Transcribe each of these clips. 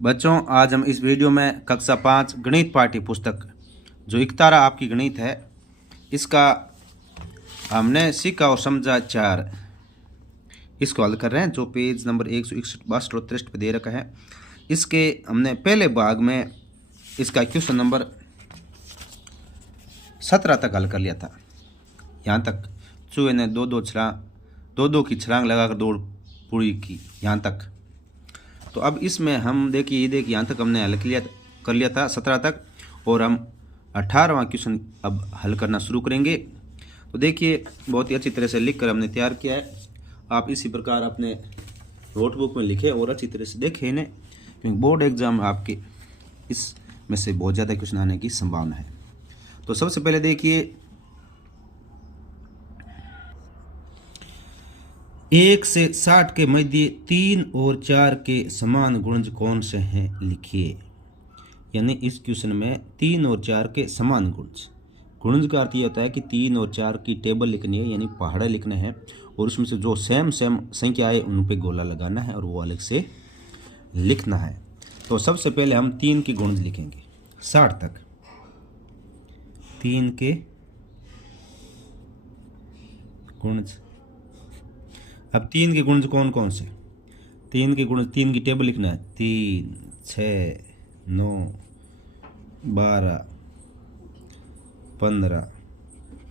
बच्चों, आज हम इस वीडियो में कक्षा 5 गणित पाठ्य पुस्तक जो इकतारा आपकी गणित है, इसका हमने सीखा और समझा 4 इसको हल कर रहे हैं, जो पेज नंबर 161, 62 और 63 पे दे रखा है। इसके हमने पहले भाग में इसका क्वेश्चन नंबर 17 तक हल कर लिया था। यहाँ तक चूहे ने दो की छलांग लगाकर दौड़ पूरी की, यहाँ तक। तो अब इसमें हम देखिए यहाँ तक हमने हल कर लिया था 17 तक, और हम 18वां क्वेश्चन अब हल करना शुरू करेंगे। तो देखिए, बहुत ही अच्छी तरह से लिख कर हमने तैयार किया है। आप इसी प्रकार अपने नोटबुक में लिखें और अच्छी तरह से देखें इन्हें, क्योंकि बोर्ड एग्जाम आपके इसमें से बहुत ज़्यादा क्वेश्चन आने की संभावना है। तो सबसे पहले देखिए, 1 से 60 के मध्य 3 और 4 के समान गुणज कौन से हैं, लिखिए। यानी इस क्वेश्चन में 3 और 4 के समान गुणज का अर्थ ये होता है कि 3 और 4 की टेबल लिखनी है, यानी पहाड़े लिखने हैं, और उसमें से जो सेम संख्या है उन पे गोला लगाना है और वो अलग से लिखना है। तो सबसे पहले हम 3 के गुणज लिखेंगे 60 तक। 3 के गुणज, अब 3 के गुणज कौन कौन से? 3 के गुणज, 3 की टेबल लिखना है। 3, 6, 9, 12, 15,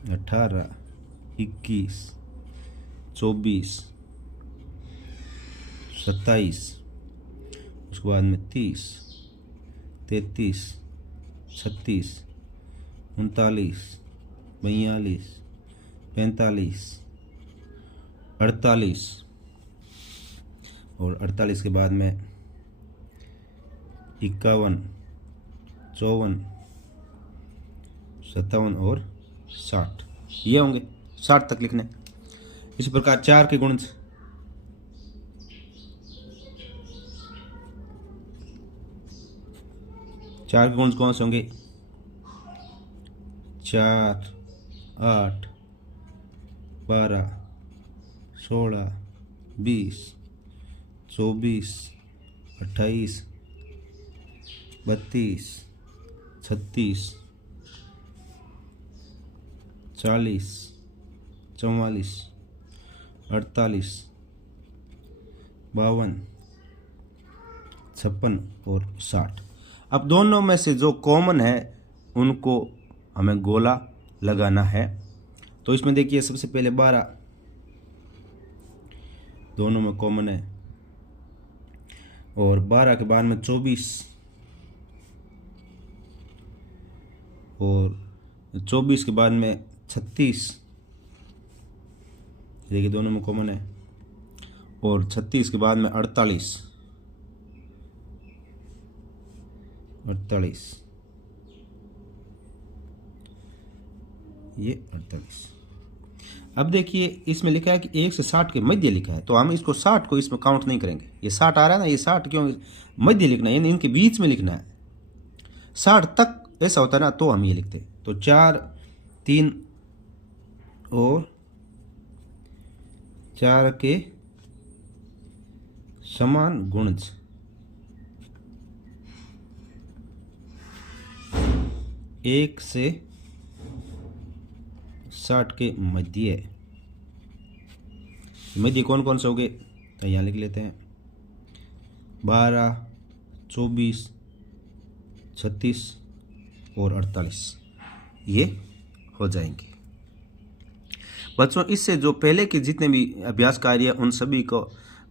18, 21, 24, 27, उसके बाद में 30, 33, 36, 39, 42, 45, 48, और 48 के बाद में 51, 54, 57 और 60, ये होंगे। 60 तक लिखने। इसी प्रकार 4 के गुणज, 4 के गुणज कौन से होंगे? 4, 8, 12, 16, 20, 24, 28, 32, 36, 40, 44, 48, 52, 56 और 60। अब दोनों में से जो कॉमन है उनको हमें गोला लगाना है। तो इसमें देखिए, सबसे पहले 12 दोनों में कॉमन है, और 12 के बाद में 24, और 24 के बाद में 36, देखिए दोनों में कॉमन है, और 36 के बाद में 48, ये 48। अब देखिए, इसमें लिखा है कि 1 से 60 के मध्य लिखा है, तो हम इसको 60 को इसमें काउंट नहीं करेंगे। ये 60 आ रहा है ना, ये 60 क्यों मध्य लिखना है, यानी इनके बीच में लिखना है। 60 तक ऐसा होता है ना, तो हम ये लिखते हैं। तो 4, 3 और 4 के समान गुणज, 1 से 60 के मध्य कौन कौन से हो गए? तो यहाँ लिख लेते हैं। 12, 24, 36 और 48, ये हो जाएंगे। बच्चों, इससे जो पहले के जितने भी अभ्यास कार्य उन सभी को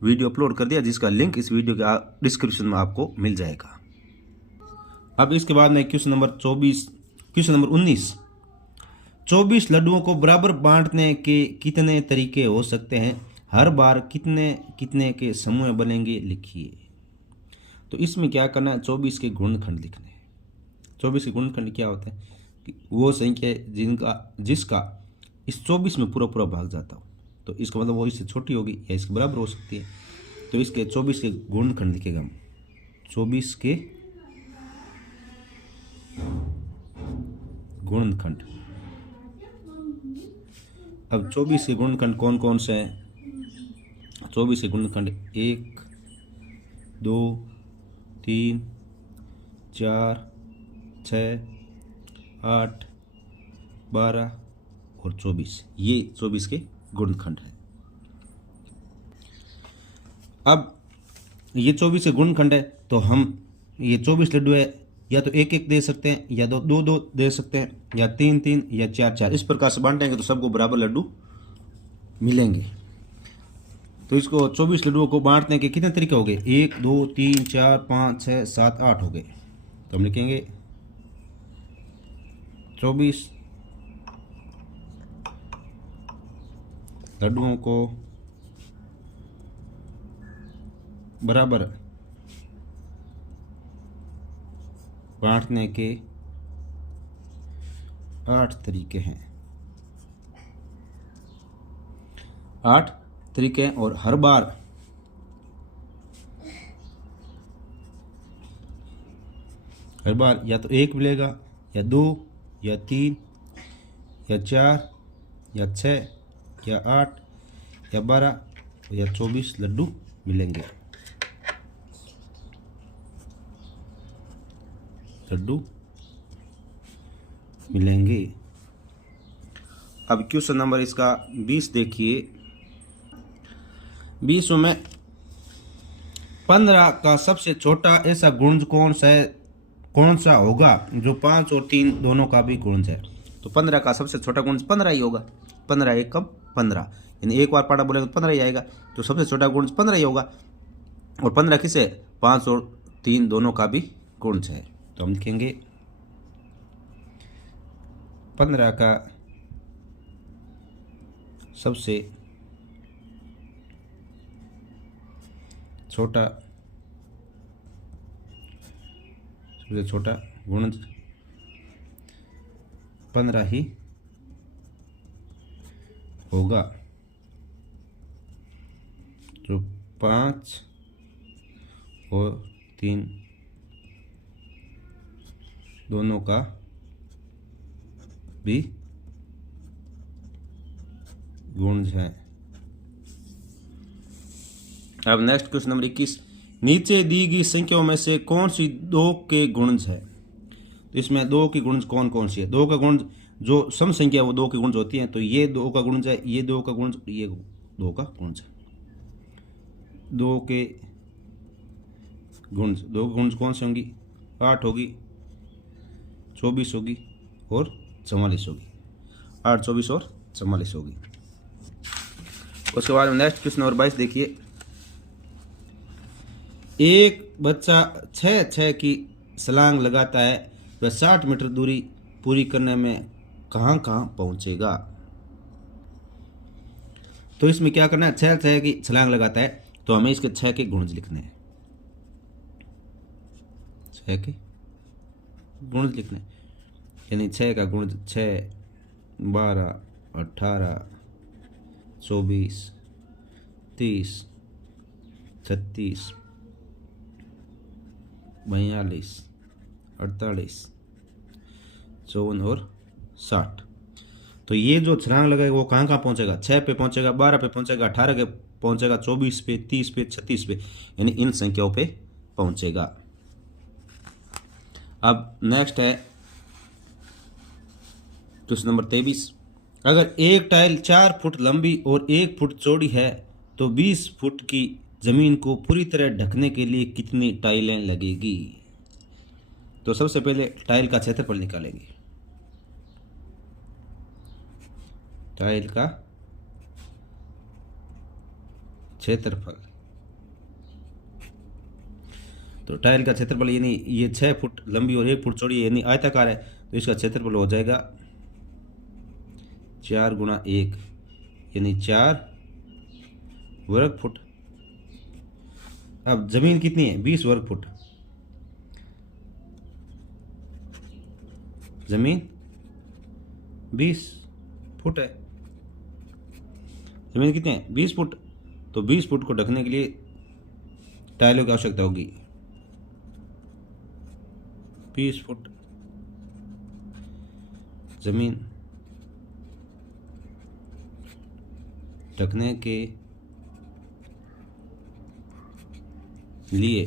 वीडियो अपलोड कर दिया, जिसका लिंक इस वीडियो के डिस्क्रिप्शन में आपको मिल जाएगा। अब इसके बाद में क्वेश्चन नंबर 19। 24 लड्डुओं को बराबर बांटने के कितने तरीके हो सकते हैं? हर बार कितने कितने के समूह बनेंगे, लिखिए। तो इसमें क्या करना है? 24 के गुणनखंड लिखने हैं। 24 के गुणनखंड क्या होता है कि वो संख्या जिसका इस 24 में पूरा भाग जाता हो, तो इसका मतलब वो इससे छोटी होगी या इसके बराबर हो सकती है। तो इसके 24 के गुणनखंड लिखेगा हम। 24 के गुणनखंड। अब 24 के गुणनखंड कौन कौन से हैं? 24 के गुणनखंड 1, 2, 3 4 6 8 12 और 24, ये 24 के गुणनखंड है। अब ये 24 के गुणनखंड है, तो हम ये 24 लड्डू है, या तो एक एक दे सकते हैं, या दो दो दो दे सकते हैं, या तीन तीन, या चार चार, इस प्रकार से बांटेंगे तो सबको बराबर लड्डू मिलेंगे। तो इसको 24 लड्डुओं को बांटने के कितने तरीके हो गए? 1 2 3 4 5 6 7 8 हो गए। तो हम लिखेंगे 24 लड्डुओं को बराबर बांटने के 8 तरीके हैं। 8 तरीके हैं, और हर बार या तो एक मिलेगा, या दो, या तीन, या चार, या 6, या 8, या 12, या 24 लड्डू मिलेंगे। अब क्वेश्चन नंबर इसका 20 देखिए। 20 में 15 का सबसे छोटा ऐसा गुणज कौन सा होगा जो 5 और 3 दोनों का भी गुणज है? तो 15 का सबसे छोटा गुणज 15 ही होगा। 15 एक कब 15, यानी एक बार पाड़ा बोलेगा तो 15 ही आएगा। तो सबसे छोटा गुणज 15 ही होगा। और 15 किसे? 5 और 3 दोनों का भी गुणज है। तो हम लिखेंगे 15 का सबसे छोटा गुणज 15 ही होगा, जो 5 और 3 दोनों का भी गुणज है। अब नेक्स्ट क्वेश्चन नंबर 21। नीचे दी गई संख्याओं में से कौन सी 2 के गुणज है? तो इसमें 2 की गुणज कौन कौन सी है? 2 का गुणज जो सम संख्या वो 2 की गुणज होती हैं। तो ये 2 का गुणज है, ये 2 का गुणज, ये 2 का गुणज है। 2 के गुणज, 2 गुणज कौन से होंगी? 8 होगी, 24 होगी और 44 होगी। 8, 24 और 44 होगी। उसके बाद नेक्स्ट क्वेश्चन नंबर 22 देखिए। एक बच्चा 6 की छलांग लगाता है, वह 60 मीटर दूरी पूरी करने में कहाँ पहुंचेगा? तो इसमें क्या करना है? 6 की छलांग लगाता है, तो हमें इसके 6 के गुणज लिखने हैं। 6 के गुणज लिखने, यानी 6 का गुणज 6, 12, 18, 24, 30, 36, 42, 48, 54 और 60। तो ये जो छलांग लगाएगा वो कहाँ पहुंचेगा? 6 पे पहुंचेगा, 12 पे पहुंचेगा, 18 पे पहुंचेगा, 24 पे, 30 पे, 36 पे, यानी इन संख्याओं पे पहुंचेगा। अब नेक्स्ट है क्वेश्चन नंबर 23। अगर एक टाइल 4 फुट लंबी और 1 फुट चौड़ी है, तो 20 फुट की जमीन को पूरी तरह ढकने के लिए कितनी टाइलें लगेगी? तो सबसे पहले टाइल का क्षेत्रफल निकालेंगे। टाइल का क्षेत्रफल, तो टाइल का क्षेत्रफल यानी ये 6 फुट लंबी और 1 फुट चौड़ी यानी आयताकार है, तो इसका क्षेत्रफल हो जाएगा 4 गुणा 1 यानी 4 वर्ग फुट। अब जमीन कितनी है? 20 वर्ग फुट। जमीन 20 फुट है। जमीन कितनी है? 20 फुट। तो 20 फुट को ढकने के लिए टाइलों की आवश्यकता होगी 20 फुट जमीन ढकने के लिए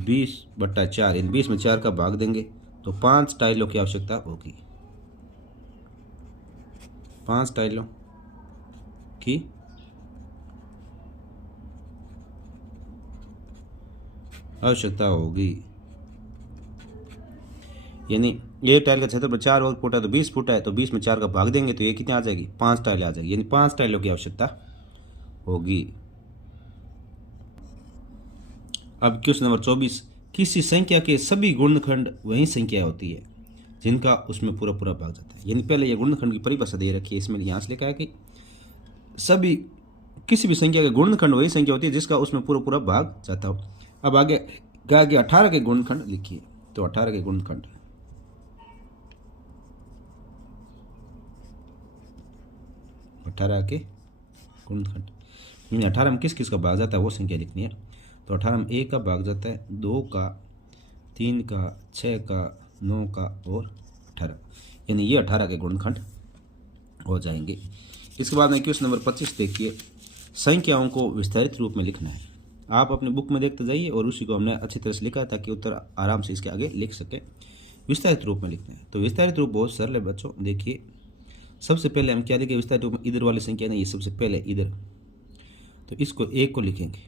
20/4 यानी 20 में 4 का भाग देंगे तो 5 टाइलों की आवश्यकता होगी। 5 टाइलों की आवश्यकता होगी। यानी ये टाइल का क्षेत्रफल 4 वर्ग फुट है तो 20 फुट है, तो 20 में 4 का भाग देंगे तो ये कितनी आ जाएगी, 5 टाइल आ जाएगी। यानी 5 टाइलों की आवश्यकता होगी। अब क्वेश्चन नंबर 24, किसी संख्या के सभी गुणनखंड वही संख्या होती है जिनका उसमें पूरा पूरा भाग जाता है। यानी पहले ये गुणनखंड की परिभाषा दे रखी है, इसमें यहाँ से लिखा है कि सभी किसी भी संख्या के गुणनखंड वही संख्या होती है जिसका उसमें पूरा पूरा भाग जाता हो। अब आगे 18 के गुणनखंड लिखिए, तो 18 के गुणनखंड 18 के गुणनखंड 18 में किस किस का भाग जाता है वो संख्या लिखनी है। तो 18 में 1 का भाग जाता है, 2 का, 3 का, 6 का, 9 का और 18, यानी ये 18 के गुणनखंड हो जाएंगे। इसके बाद में क्वेश्चन नंबर 25 देखिए, संख्याओं को विस्तारित रूप में लिखना है। आप अपनी बुक में देखते जाइए और उसी को हमने अच्छी तरह से लिखा ताकि उत्तर आराम से इसके आगे लिख सकें। विस्तारित रूप में लिखना है, तो विस्तारित रूप बहुत सरल है बच्चों। देखिए सबसे पहले हम क्या लिखेंगे विस्तारित रूप में, इधर वाली संख्या नहीं, ये सबसे पहले इधर, तो इसको 1 को लिखेंगे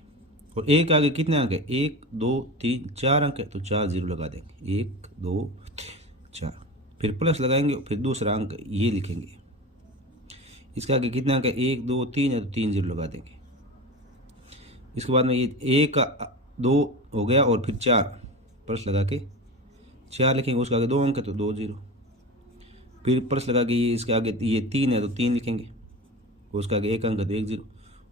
और 1 आगे कितने अंक है, 1 2 3 4 अंक है, तो 4 जीरो लगा देंगे, 1 2 3 4, फिर प्लस लगाएंगे, फिर दूसरा अंक ये लिखेंगे, इसके आगे कितने अंक है, 1 2 3 है, तो 3 जीरो लगा देंगे। इसके बाद में ये 1 का 2 हो गया और फिर 4 प्लस लगा के 4 लिखेंगे, उसके आगे 2 अंक है तो 2 जीरो, फिर प्लस लगा के ये इसके आगे ये 3 है तो 3 लिखेंगे, उसके आगे 1 अंक है तो 1 जीरो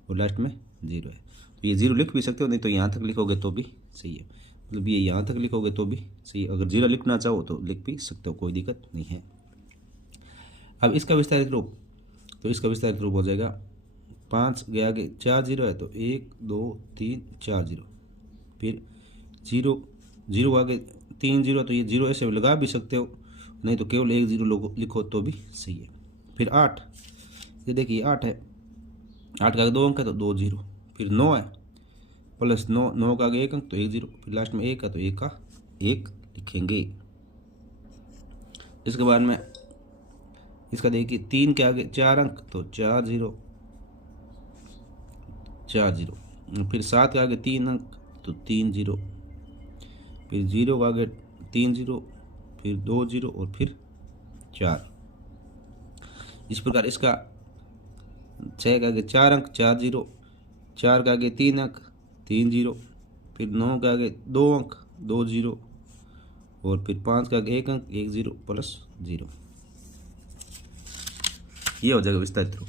और लास्ट में 0 है। तो ये 0 लिख भी सकते हो, नहीं तो यहाँ तक लिखोगे तो भी सही है, मतलब ये यहाँ तक लिखोगे तो भी सही है। अगर 0 लिखना चाहो तो लिख भी सकते हो, कोई दिक्कत नहीं है। अब इसका विस्तारित रूप, तो इसका विस्तारित रूप हो जाएगा 5 के आगे 4 जीरो है तो 1 2 3 4 जीरो, फिर 0 0 आगे 3 जीरो, तो ये 0 ऐसे लगा भी सकते हो, नहीं तो केवल 1 जीरो लिखो तो भी सही है। फिर 8, ये देखिए 8 है, 8 का आगे 2 अंक है तो 2 जीरो, फिर 9 है प्लस 9, 9 का आगे 1 अंक तो 1 जीरो, फिर लास्ट में 1 है तो 1 का 1 लिखेंगे। इसके बाद में इसका देखिए 3 के आगे 4 अंक तो 4 जीरो 4 जीरो, फिर 7 के आगे 3 अंक तो 3 जीरो, फिर 0 के आगे 3 जीरो, फिर 2 जीरो और फिर 4। इस प्रकार इसका 6 के आगे 4 अंक 4 जीरो, 4 के आगे 3 अंक 3 जीरो, फिर 9 के आगे 2 अंक 2 जीरो और फिर 5 के आगे 1 अंक 1 जीरो प्लस 0। ये हो जाएगा विस्तारित रूप।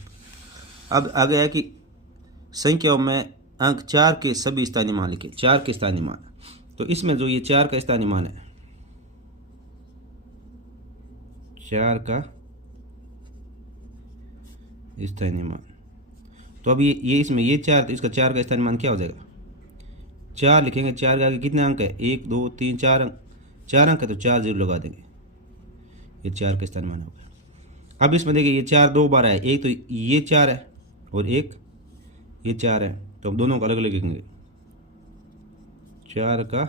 अब आगे है कि संख्याओं में अंक 4 के सभी स्थानीय मान लिखे, 4 के स्थानीय मान। तो इसमें जो ये 4 का स्थानीय मान है, 4 का स्थानीय मान, तो अब ये इसमें ये 4, तो इसका 4 का स्थानीय मान क्या हो जाएगा, 4 लिखेंगे, 4 के आगे कितने अंक है, 1 2 3 4 अंक, 4 अंक है तो 4 जीरो लगा देंगे, ये 4 का स्थानीय मान हो गया। अब इसमें देखिए ये 4 दो बार है, एक तो ये 4 है और एक ये 4 है, तो हम दोनों को अलग अलग लिखेंगे, 4 का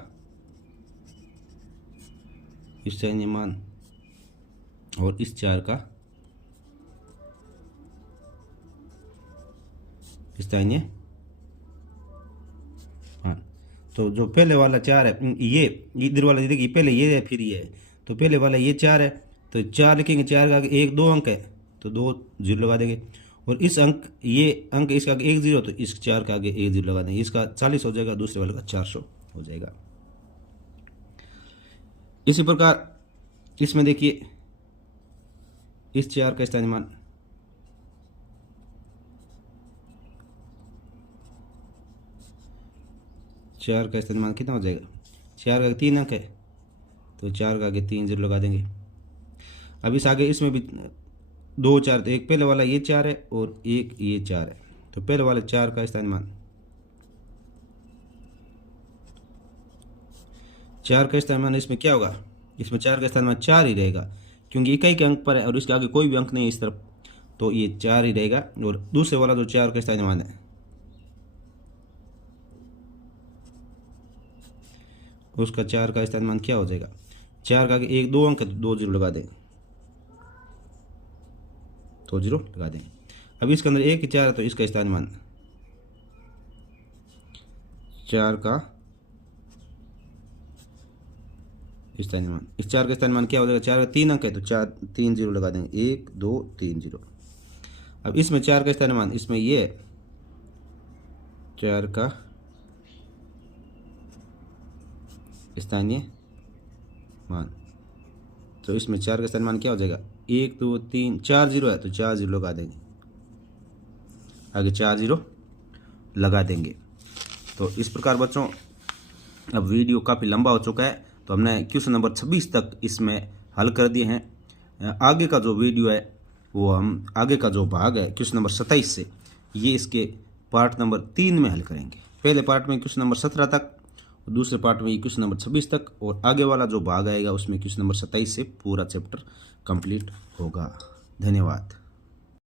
स्थानीय मान और इस 4 का स्थानीय मान। तो जो पहले वाला 4 है, ये इधर वाला देखिए पहले ये है फिर ये है, तो पहले वाला ये 4 है तो 4 लिखेंगे, 4 का आगे 1 2 अंक है तो 2 जीरो लगा देंगे, और इस अंक ये अंक इसका आगे 1 जीरो, तो इस 4 का आगे 1 जीरो लगा देंगे, इसका 40 हो जाएगा, दूसरे वाले का 400 हो जाएगा। इसी प्रकार इसमें देखिए इस 4 का स्थानीय मान, चार का स्थानीय मान कितना हो जाएगा, 4 का 3 अंक है तो 4 का आगे 3 जीरो लगा देंगे। अब इस आगे इसमें भी 2 4, तो एक पहले वाला ये 4 है और एक ये 4 है, तो पहले वाले 4 का स्थानीय मान, 4 का स्थानीय मान इसमें क्या होगा, इसमें 4 का स्थानीय मान 4 ही रहेगा क्योंकि इकाई के अंक पर है और इसके आगे कोई भी अंक नहीं है इस तरफ, तो ये 4 ही रहेगा। और दूसरे वाला जो 4 का स्थानीय मान है उसका 4 का स्थान मान क्या हो जाएगा? 4 का आगे 1 2 अंक है तो 2 जीरो लगा दें, 2 जीरो लगा दें। अब इसके अंदर 1 4 है तो इसका स्थान मान 4 का स्थान मान, इस 4 का स्थान मान क्या हो जाएगा? 4 का 3 अंक है तो 4 3 जीरो लगा देंगे, 1 2 3 जीरो। अब इसमें 4 का स्थान मान, इसमें ये 4 का स्थानीय मान, तो इसमें 4 का स्थान मान क्या हो जाएगा? 1 2 3 4 जीरो है तो 4 जीरो लगा देंगे, आगे 4 जीरो लगा देंगे। तो इस प्रकार बच्चों अब वीडियो काफ़ी लंबा हो चुका है, तो हमने क्वेश्चन नंबर 26 तक इसमें हल कर दिए हैं। आगे का जो वीडियो है वो हम आगे का जो भाग है क्वेश्चन नंबर 27 से, ये इसके पार्ट नंबर 3 में हल करेंगे। पहले पार्ट में क्वेश्चन नंबर 17 तक, दूसरे पार्ट में क्वेश्चन नंबर 26 तक, और आगे वाला जो भाग आएगा उसमें क्वेश्चन नंबर 27 से पूरा चैप्टर कंप्लीट होगा। धन्यवाद।